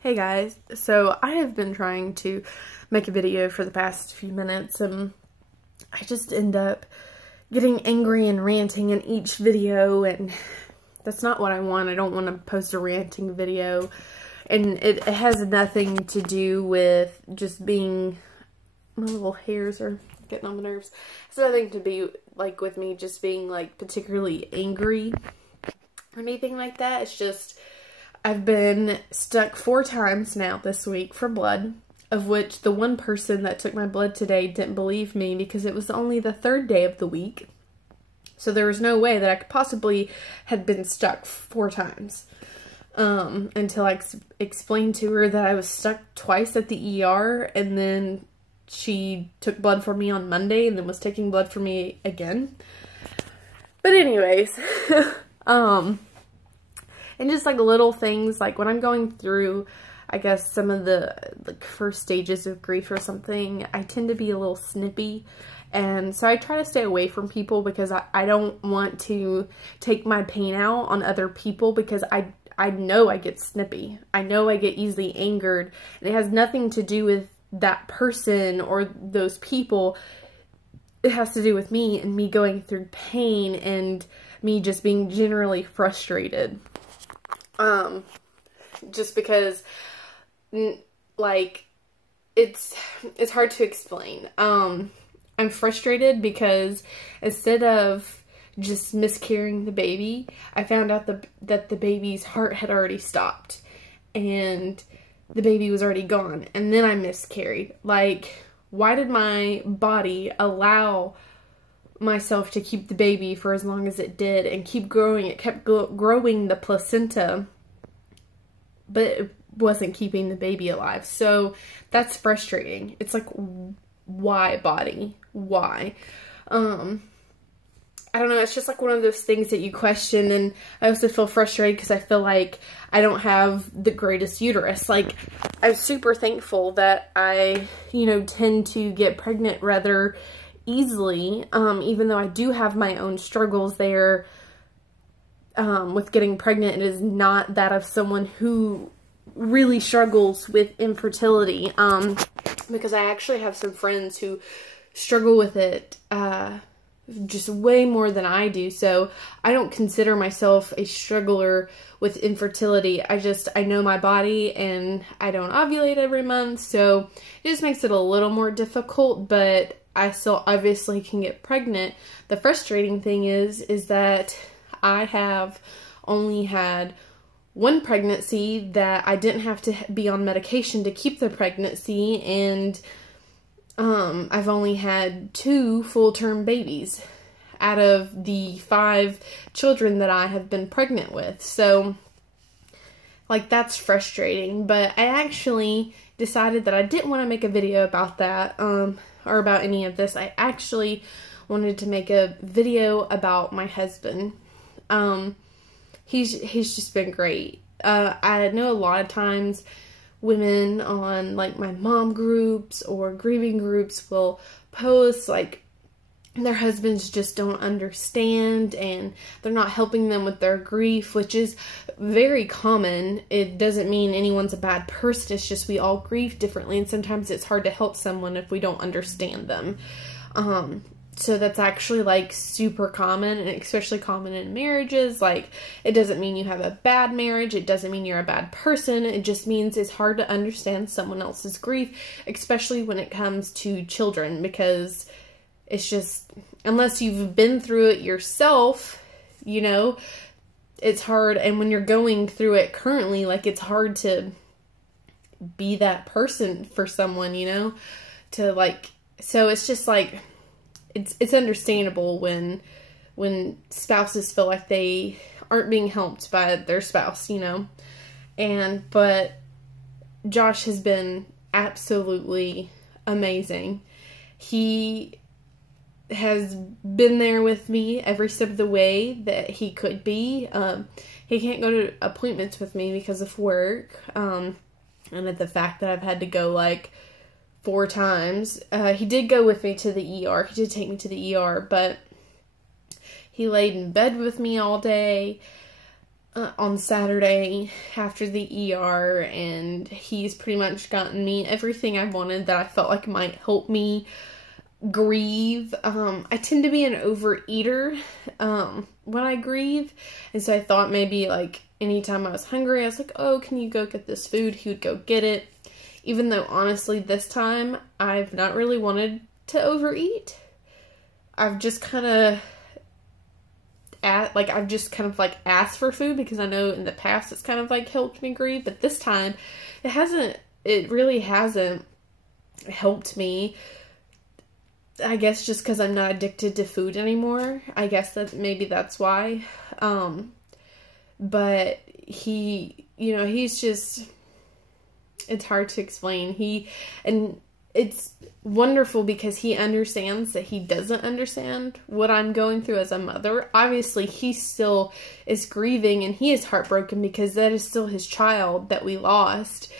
Hey guys, so I have been trying to make a video for the past few minutes and I just end up getting angry and ranting in each video, and that's not what I want. I don't want to post a ranting video, and it has nothing to do with just being, my little hairs are getting on my nerves. It's nothing to be like with me just being like particularly angry or anything like that. It's just I've been stuck 4 times now this week for blood, of which the one person that took my blood today didn't believe me because it was only the 3rd day of the week. So there was no way that I could possibly have been stuck 4 times. Until I explained to her that I was stuck twice at the ER, and then she took blood from me on Monday and then was taking blood from me again. But anyways, and just like little things, like when I'm going through, I guess, some of the like first stages of grief or something, I tend to be a little snippy. And so I try to stay away from people because I don't want to take my pain out on other people, because I know I get snippy. I know I get easily angered. And it has nothing to do with that person or those people. It has to do with me and me going through pain and me just being generally frustrated. Just because, like, it's hard to explain. I'm frustrated because instead of just miscarrying the baby, I found out that the baby's heart had already stopped and the baby was already gone, and then I miscarried. Like, why did my body allow myself to keep the baby for as long as it did and keep growing? It kept growing the placenta, but it wasn't keeping the baby alive. So that's frustrating. It's like, why, body? Why? I don't know. It's just like one of those things that you question. And I also feel frustrated because I feel like I don't have the greatest uterus. Like, I'm super thankful that I, tend to get pregnant rather easily, even though I do have my own struggles there with getting pregnant. It is not that of someone who really struggles with infertility, because I actually have some friends who struggle with it just way more than I do. So I don't consider myself a struggler with infertility. I know my body, and I don't ovulate every month, so it just makes it a little more difficult, but I still obviously can get pregnant. The frustrating thing is that I have only had 1 pregnancy that I didn't have to be on medication to keep the pregnancy, and I've only had 2 full-term babies out of the 5 children that I have been pregnant with. So, like, that's frustrating. But I actually decided that I didn't want to make a video about that, or about any of this. I actually wanted to make a video about my husband. He's just been great. I know a lot of times women on like my mom groups or grieving groups will post like their husbands just don't understand and they're not helping them with their grief, which is very common. It doesn't mean anyone's a bad person. It's just we all grieve differently, and sometimes it's hard to help someone if we don't understand them. So that's actually like super common, and especially common in marriages. Like, it doesn't mean you have a bad marriage. It doesn't mean you're a bad person. It just means it's hard to understand someone else's grief, especially when it comes to children, because it's just, unless you've been through it yourself, it's hard. And when you're going through it currently, like, it's hard to be that person for someone, to like, so it's just like, it's understandable when spouses feel like they aren't being helped by their spouse, but Josh has been absolutely amazing. He has been there with me every step of the way that he could be. He can't go to appointments with me because of work, and at the fact that I've had to go like 4 times. He did go with me to the ER. He did take me to the ER, but he laid in bed with me all day. on Saturday after the ER, and he's pretty much gotten me everything I wanted that I felt like might help me grieve. I tend to be an overeater when I grieve, and so I thought maybe like anytime I was hungry, I was like, oh, can you go get this food? He would go get it, even though honestly this time I've not really wanted to overeat. I've just kind of asked for food because I know in the past it's kind of like helped me grieve, but this time it really hasn't helped me. I guess just because I'm not addicted to food anymore. I guess that maybe that's why. But he's just, it's hard to explain. And it's wonderful because he understands that he doesn't understand what I'm going through as a mother. Obviously, he still is grieving and he is heartbroken because that is still his child that we lost.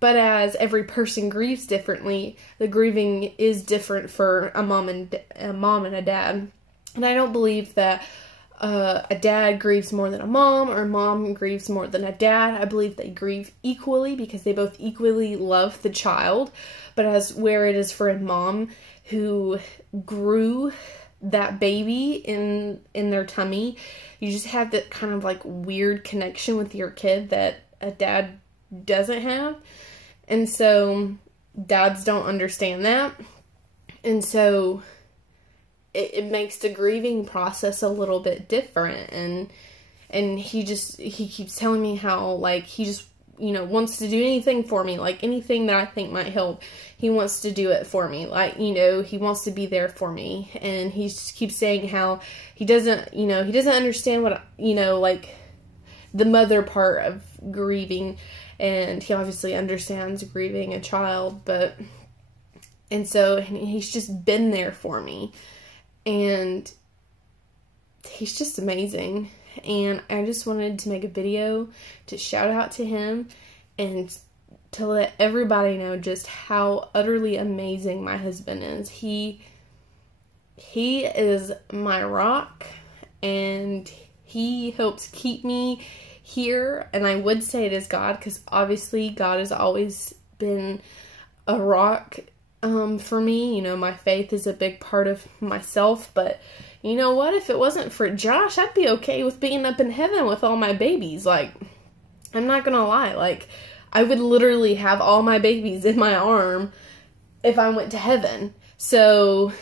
But as every person grieves differently, the grieving is different for a mom and a dad. And I don't believe that a dad grieves more than a mom, or a mom grieves more than a dad. I believe they grieve equally because they both equally love the child. But as where it is for a mom who grew that baby in their tummy, you just have that kind of like weird connection with your kid that a dad doesn't have. And so dads don't understand that. And so it makes the grieving process a little bit different. And he keeps telling me how like he just, wants to do anything for me, like anything that I think might help. He wants to do it for me. Like, he wants to be there for me. And he just keeps saying how he doesn't understand what, like the mother part of grieving. And he obviously understands grieving a child, and so he's just been there for me, and he's just amazing. And I just wanted to make a video to shout out to him and to let everybody know just how utterly amazing my husband is. He is my rock, and he helps keep me here. And I would say it is God, because obviously God has always been a rock for me. My faith is a big part of myself. But you know what? If it wasn't for Josh, I'd be okay with being up in heaven with all my babies. Like, I'm not gonna lie. Like, I would literally have all my babies in my arm if I went to heaven. So,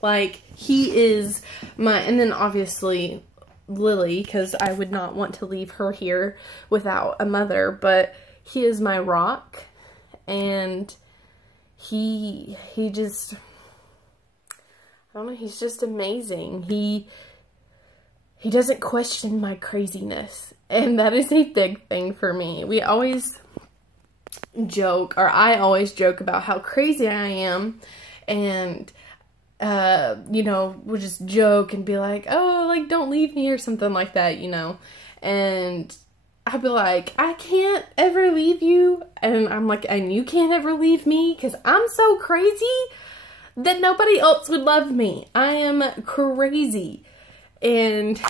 like, he is and then obviously Lily, because I would not want to leave her here without a mother, but he is my rock, and he just, I don't know, he's just amazing. He doesn't question my craziness, and that is a big thing for me. We always joke, or I always joke about how crazy I am, and we'll just joke and be like, oh, like, don't leave me or something like that, and I'll be like, I can't ever leave you, and I'm like, and you can't ever leave me, because I'm so crazy that nobody else would love me. I am crazy, and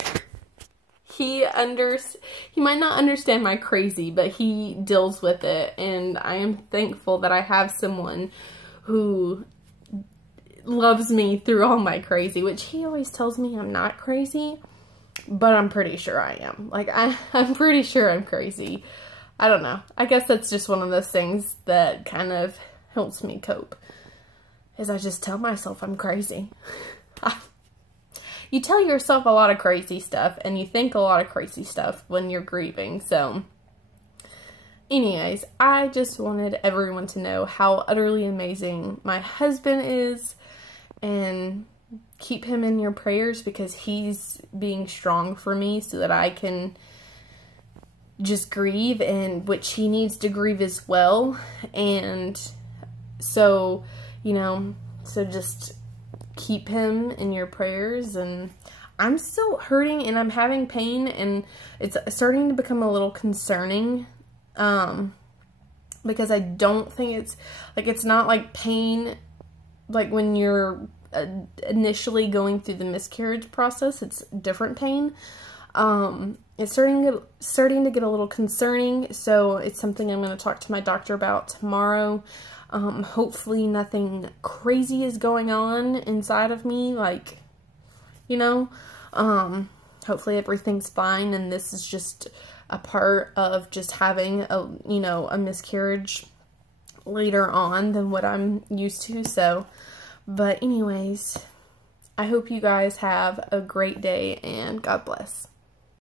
he might not understand my crazy, but he deals with it, and I am thankful that I have someone who loves me through all my crazy, which he always tells me I'm not crazy, but I'm pretty sure I am. Like, I'm pretty sure I'm crazy. I don't know. I guess that's just one of those things that kind of helps me cope, is I just tell myself I'm crazy. You tell yourself a lot of crazy stuff, and you think a lot of crazy stuff when you're grieving. So anyways, I just wanted everyone to know how utterly amazing my husband is, and keep him in your prayers, because he's being strong for me so that I can just grieve, and which he needs to grieve as well. And so, so just keep him in your prayers. And I'm still hurting, and I'm having pain, and it's starting to become a little concerning, because I don't think it's not like pain like when you're initially going through the miscarriage process. It's different pain. It's starting to get a little concerning, so it's something I'm going to talk to my doctor about tomorrow. Hopefully nothing crazy is going on inside of me, like, you know, hopefully everything's fine, and this is just a part of just having a, you know, a miscarriage later on than what I'm used to. So, but anyways, I hope you guys have a great day, and God bless.